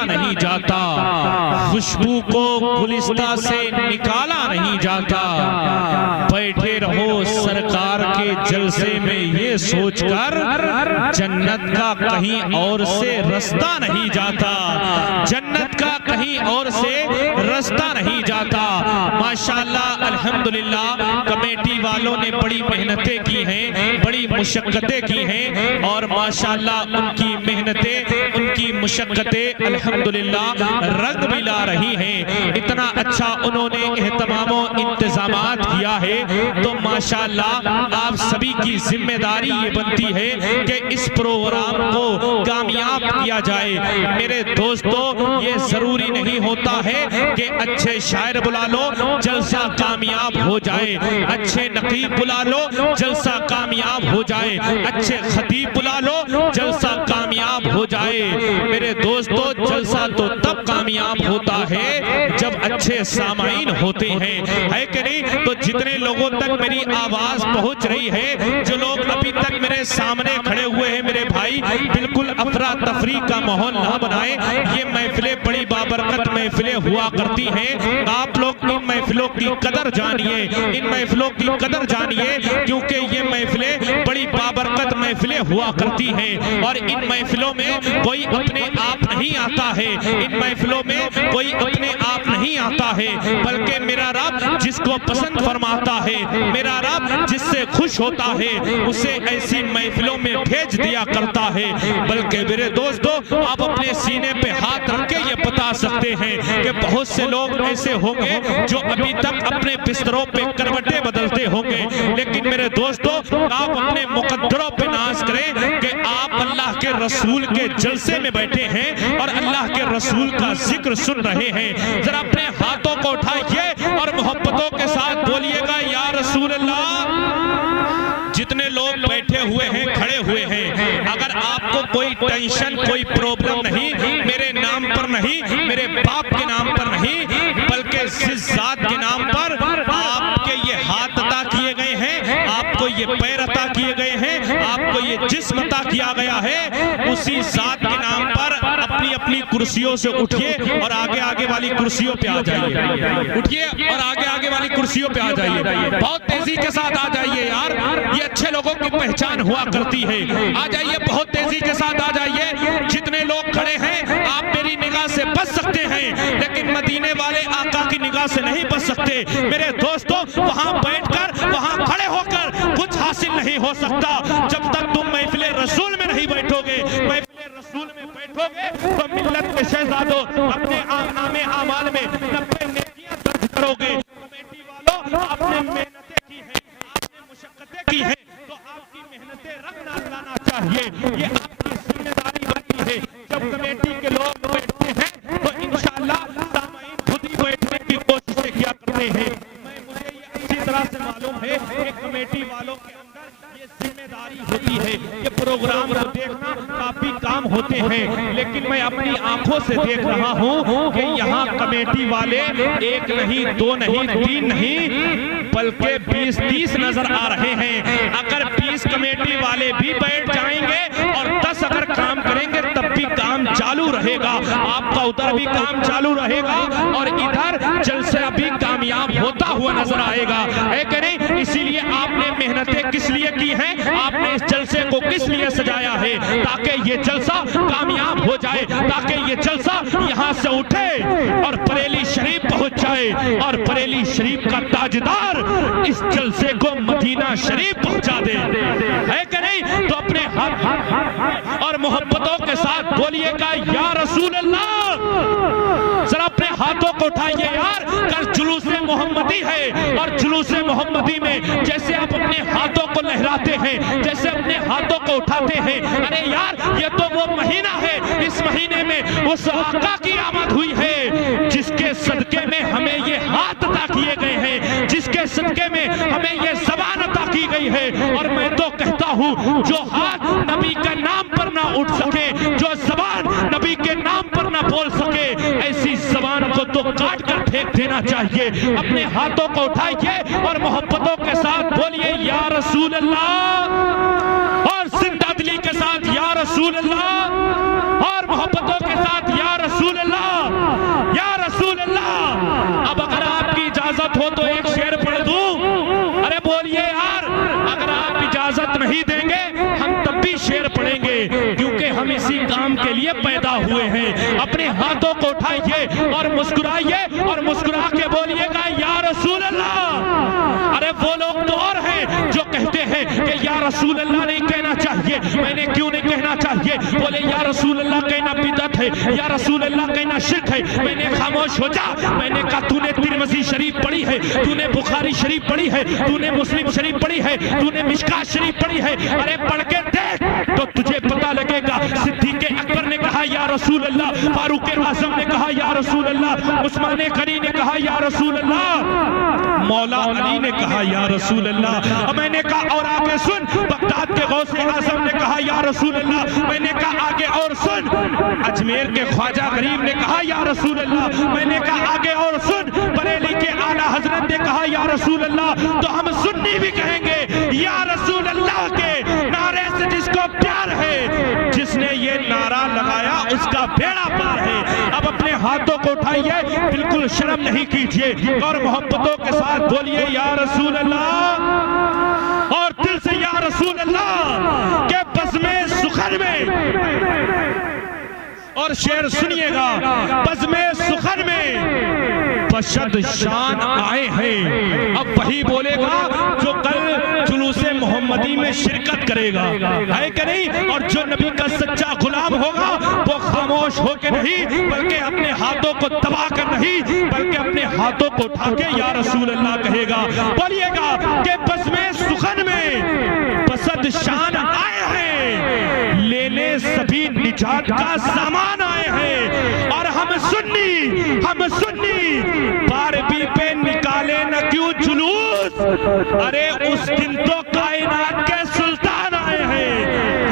खरीदा नहीं जाता, खुशबू को गुलिस्ता से निकाला नहीं जाता। बैठे रहो सरकार के जलसे में ये सोचकर, जन्नत का कहीं और से रास्ता नहीं जाता, जन्नत का कहीं और से रास्ता नहीं जाता। माशाअल्लाह अल्हम्दुलिल्लाह कमेटी वालों ने बड़ी मेहनतें की हैं, बड़ी मुशक्कतें की हैं और माशाअल्लाह उनकी मेहनतें, उनकी मुशक्कतें अल्हम्दुलिल्लाह रंग भी ला रही हैं। इतना अच्छा उन्होंने एहतमाम और इंतजामात किया है, तो माशाअल्लाह आप सभी की जिम्मेदारी ये बनती है कि इस प्रोग्राम को कामयाब किया जाए। मेरे दोस्तों, ये जरूरी नहीं होता है कि अच्छे शायर बुला लो जलसा कामयाब हो जाए, अच्छे नकीब बुला लो जलसा कामयाब हो जाए, अच्छे खतीब बुला लो जलसा कामयाब हो जाए। मेरे दोस्तों, जलसा तो तब कामयाब होता है जब अच्छे सामाईन होते हैं, है कि नहीं? तो जितने लोगों तक मेरी आवाज पहुंच रही है, जो लोग अभी तक मेरे सामने खड़े हुए हैं, मेरे भाई बिल्कुल अफरा तफरी का माहौल ना बनाए। ये महफिलें बड़ी बाबरकत महफिलें हुआ करती हैं। आप लोग इन महफिलों की कदर जानिए, इन महफिलों की कदर जानिए, क्योंकि ये महफिलें बड़ी बाबरकत महफिलें हुआ करती हैं। और इन महफिलों में कोई अपने आप नहीं आता है, इन महफिलों में कोई अपने आप नहीं आता है, बल्कि मेरा रब जिसको पसंद फरमाता है, मेरा रब जिससे खुश होता है, उसे ऐसी महफिलों में भेज दिया करता है। बल्कि मेरे दोस्तों, आप अपने सीने पे हाथ रख के ये बता सकते हैं कि बहुत से लोग ऐसे होंगे जो अभी तक अपने बिस्तरों पे करवटें बदलते होंगे, लेकिन मेरे दोस्तों आप अपने मुकद्दरों पे नाज करें कि आप अल्लाह के रसूल के जलसे में बैठे हैं और अल्लाह के रसूल का जिक्र सुन रहे हैं। जरा अपने हाथों को उठाइए और मोहब्बतों के साथ बोलिएगा, या रसूल अल्लाह। जितने लोग बैठे हुए हैं, खड़े हुए हैं, अगर आपको कोई टेंशन, कोई प्रॉब्लम नहीं, मेरे नाम पर नहीं, मेरे बाप के नाम पर नहीं, बल्कि जिस जात के नाम पर आपके ये हाथ अता किए गए हैं, आपको ये पैर अता किए गए हैं, आपको ये जिस्म अता किया गया है, उसी जात के नाम पर अपनी अपनी कुर्सियों से उठिए और आगे आगे वाली कुर्सियों पे आ जाइए। उठिए और आगे आगे वाली कुर्सियों पे आ जाइए, बहुत तेजी के साथ आ जाइए यार, ये अच्छे लोगों की पहचान हुआ करती है। आ जाइए, बहुत तेजी के साथ आ जाइए। जितने लोग खड़े हैं आप मेरी निगाह से बच सकते हैं, लेकिन मदीने वाले आका की निगाह से नहीं बच सकते। मेरे दोस्तों, वहां बैठकर, वहां खड़े होकर कुछ हासिल नहीं हो सकता जब तक तुम महफिल रसूल में नहीं बैठोगे। महफिल रसूल में बैठोगे तो मिल्लत के शहजादों अपने नामे आमाल में 90 नेकियां दर्ज करोगे। कमेटी वालों, आपने मेहनतें की हैं, आपने मुशक्कतें की हैं, तो आपकी मेहनतें रंग ना लाना चाहिए, ये आपकी जिम्मेदारी बनती है। जब कमेटी के लोग बैठते हैं तो इंशाअल्लाह सामाईन खुद ही बैठने की कोशिशें किया करते हैं। मुझे ये अच्छी तरह से मालूम है कि कमेटी वालों के अंदर ये जिम्मेदारी होती है, ये प्रोग्राम को देखना काफी काम होते हैं, लेकिन मैं अपनी आंखों से देख रहा हूँ कि यहाँ कमेटी वाले एक नहीं, दो नहीं, तीन नहीं, बल्कि 20-30 नजर आ रहे हैं। अगर 20 कमेटी वाले भी बैठ जाएंगे और 10 अगर काम करेंगे तब भी काम चालू रहेगा, आपका उधर भी काम चालू रहेगा और इधर जलसा भी कामयाब होता हुआ नजर आएगा, है कि नहीं? इसीलिए आपने मेहनतें किस लिए की हैं, आपने इस जलसे को किस लिए सजाया है, ताकि ये जलसा कामयाब हो जाए, ताकि ये जलसा यहाँ से उठे और बरेली शरीफ पहुंच जाए और बरेली शरीफ का ताजदार इस जलसे को मदीना शरीफ पहुंचा दे, है कि नहीं? तो अपने हाथ और मोहब्बतों के साथ बोलिएगा, या रसूल अल्लाह। जरा अपने हाथों को उठाइए यार, कल जुलूसे मोहम्मदी है और जुलूसे मोहम्मदी में जैसे आप अपने हाथों को लहराते हैं, जैसे अपने हाथों को उठाते हैं, अरे यार ये तो वो महीना है, इस महीने में उस आका की आमद हुई है जिसके सदके में हमें ये हाथ अता किए गए हैं, जिसके सदके में हमें ये ज़बान अता की गई है। और मैं तो कहता हूँ, जो हाथ नबी के नाम पर ना उठ सके, जो ज़बान नबी के नाम पर ना बोल सके, ऐसी ज़बान को तो काट कर फेंक देना चाहिए। अपने हाथों को उठाइए और मोहब्बतों के साथ बोलिए, या रसूल अल्लाह, और जिंदा दिली के साथ या रसूल अल्लाह, और मोहब्बतों के साथ या रसूल अल्लाह। अब अगर आपकी इजाजत हो तो एक शेर पढ़ दूं? अरे बोलिए यार, अगर आप इजाजत नहीं देंगे हम तब भी शेर पढ़ेंगे, क्योंकि हम इसी काम के लिए पैदा हुए हैं। अपने हाथों को उठाइए और मुस्कुराइए और मुस्कुरा के बोलिएगा या रसूल अल्लाह। अरे वो लोग तो और हैं जो कहते हैं कि या रसूल अल्लाह नहीं कहना चाहिए। मैंने क्यों नहीं कहना चाहिए? बोले या रसूल अल्लाह कहना बिदअत है, या रसूल अल्लाह कहना शिर्क है। मैंने खामोश हो जा। मैंने कहा तूने तिरमिज़ी शरीफ पढ़ी है, तूने बुखारी शरीफ पढ़ी है, तूने मुस्लिम शरीफ पढ़ी है, तूने मिशकात शरीफ पढ़ी है। अरे पढ़ के देख तो तुझे पता लगेगा। सिद्दीक़ अकबर ने कहा या रसूल अल्लाह, फारूक आज़म ने कहा या रसूल अल्लाह, उस्मान गनी ने कहा या रसूल अल्लाह, मौला अली ने कहा या रसूल अल्लाह। मैंने कहा और आगे सुन, बगदाद के गौसे आज़म ने कहा या रसूल अल्लाह। मैंने कहा आगे और सुन, अजमेर के ख्वाजा गरीब ने कहा या रसूल अल्लाह। मैंने कहा आगे और सुन, बरेली के आला हजरत ने कहा या रसूल अल्लाह। तो हम सुन्नी भी कहेंगे या रसूल अल्लाह के नारे से जिसको प्यार है, जिसने ये नारा लगाया उसका बेड़ा पार है। अब अपने हाथों को उठाइए, बिल्कुल शर्म नहीं कीजिए और मोहब्बतों के साथ बोलिए या रसूल अल्लाह, और दिल से या रसूल अल्लाह के बज़्मे सुखर में। और शेर सुनिएगा, बज़्मे सुखर में बशद शान आए हैं। अब वही बोलेगा जो कल जुलूसे मोहम्मदी में शिरकत करेगा, है कि नहीं? और जो नबी का सच्चा गुलाम होगा वो खामोश होकर नहीं, बल्कि अपने हाथों को दबा कर नहीं, बल्कि अपने हाथों को उठा के या रसूल अल्लाह कहेगा। बोलिएगा कि बज़्मे सुखन में बसद शान आए हैं, लेने सभी निजात का सामान आए हैं। और हम सुन्नी बारबी पे निकाले न क्यों जुलूस, अरे उस दिन तो कायनात के सुल्तान आए हैं।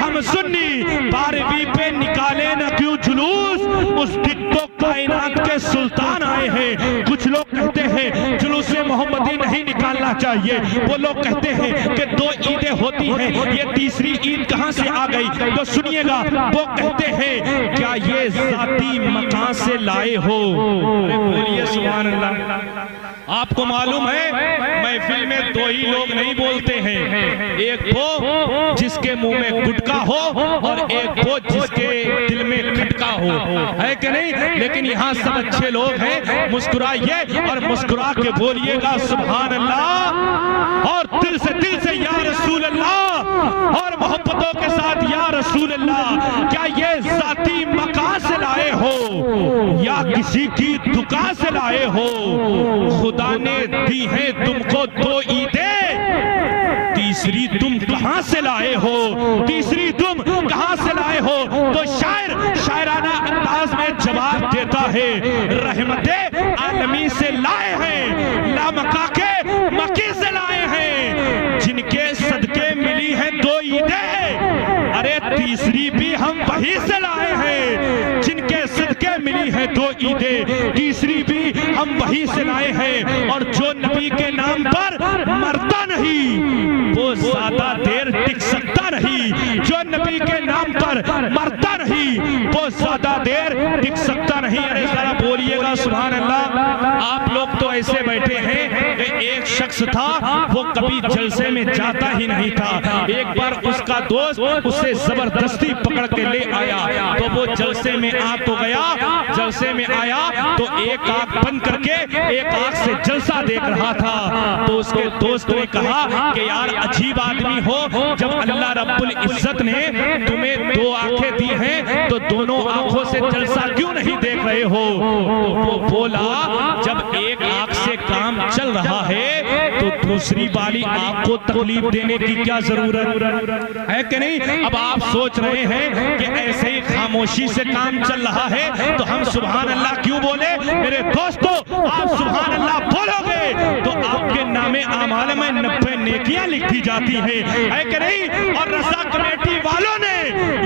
हम सुन्नी बारबी पे निकाले न क्यों जुलूस, उस दिन तो कायनात के सुल्तान आए हैं। कुछ लोग कहते हैं जुलूस मोहम्मदी नहीं निकालना चाहिए। वो लोग कहते हैं कि 2 ईदें होती हैं, ये तीसरी ईद कहां से आ गई? तो सुनिएगा, वो कहते हैं क्या ये जाती मकान से लाए हो? अरे बोलिए सुभान अल्लाह। आपको मालूम है महफिल में 2 ही लोग नहीं बोलते हैं, एक वो जिसके मुंह में गुटका हो और एक वो जिसके दिल में खटका हो, है कि नहीं? लेकिन यहाँ सब अच्छे लोग हैं। मुस्कुराइए और मुस्कुरा के बोलिएगा सुभान अल्लाह, और दिल से या रसूल अल्लाह, और मोहब्बतों के साथ या रसूल अल्लाह। क्या ये जाती मकान से लाए हो या किसी की दुकान से लाए हो? खुदा ने दी है तुमको 2 ईदें, तीसरी तुम कहां से लाए हो? तीसरी तुम कहां से लाए हो? तो शायर शायराना अंदाज में जवाब देता है, रहमते आलमी से लाए हैं, लामका के मकी से लाए हैं, जिनके सदके मिली है 2 ईदें। अरे तीसरी भी हम वही से लाए हैं, जिनके सदके मिली है 2 ईदें, तीसरी भी हम वही से लाए हैं। और जो नबी के नाम पर मरता नहीं वो ज्यादा देर टिक सकता नहीं। जो नबी के नाम पर मरता नहीं वो ज्यादा देर टिक सकता नहीं। अरे जरा बोलिएगा सुभान अल्लाह। आप लोग तो ऐसे बैठे हैं कि एक शख्स था, वो कभी जलसे में जाता ही नहीं था। एक बार उसका दोस्त उसे जबरदस्ती पकड़ के ले आया, तो वो जलसे में आ तो गया, जलसे में आया तो एक आंख बंद करके एक आंख से जलसा देख रहा था। तो उसके दोस्त ने कहा कि यार अजीब आदमी हो, जब अल्लाह रब्बुल इज्जत ने तुम्हें 2 आंखें दी हैं तो दोनों आंखों से जलसा क्यों नहीं देख रहे हो? तो वो बोला जब एक आंख से काम चल रहा है तो दूसरी वाली आंख को तकलीफ देने की क्या जरूरत है कि नहीं? अब आप सोच रहे हैं कि ऐसे ही खामोशी से काम चल रहा है तो हम सुभान अल्लाह क्यों बोले? मेरे दोस्तों, आप सुभान अल्लाह बोलोगे तो आपके नामे आमाल में 90 नेकियां लिखी जाती है कि नहीं? और रज़ा कमेटी वालों ने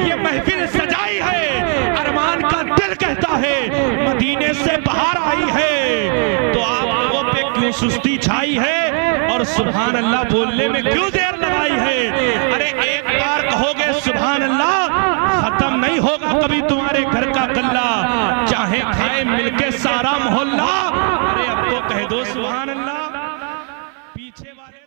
ये महफिल सजाई है, अरमान का दिल कहता है मदीने से बाहर आई है, तो आप लोगों पे क्यों सुस्ती छाई है और सुभान अल्लाह बोलने में क्यों देर लगाई है? अरे एक बार कहोगे सुभान अल्लाह, खत्म नहीं होगा कभी तुम्हारे घर का गल्ला, चाहे खाए मिलके सारा मोहल्ला। अरे अब तो कह दो सुभान अल्लाह। पीछे वाले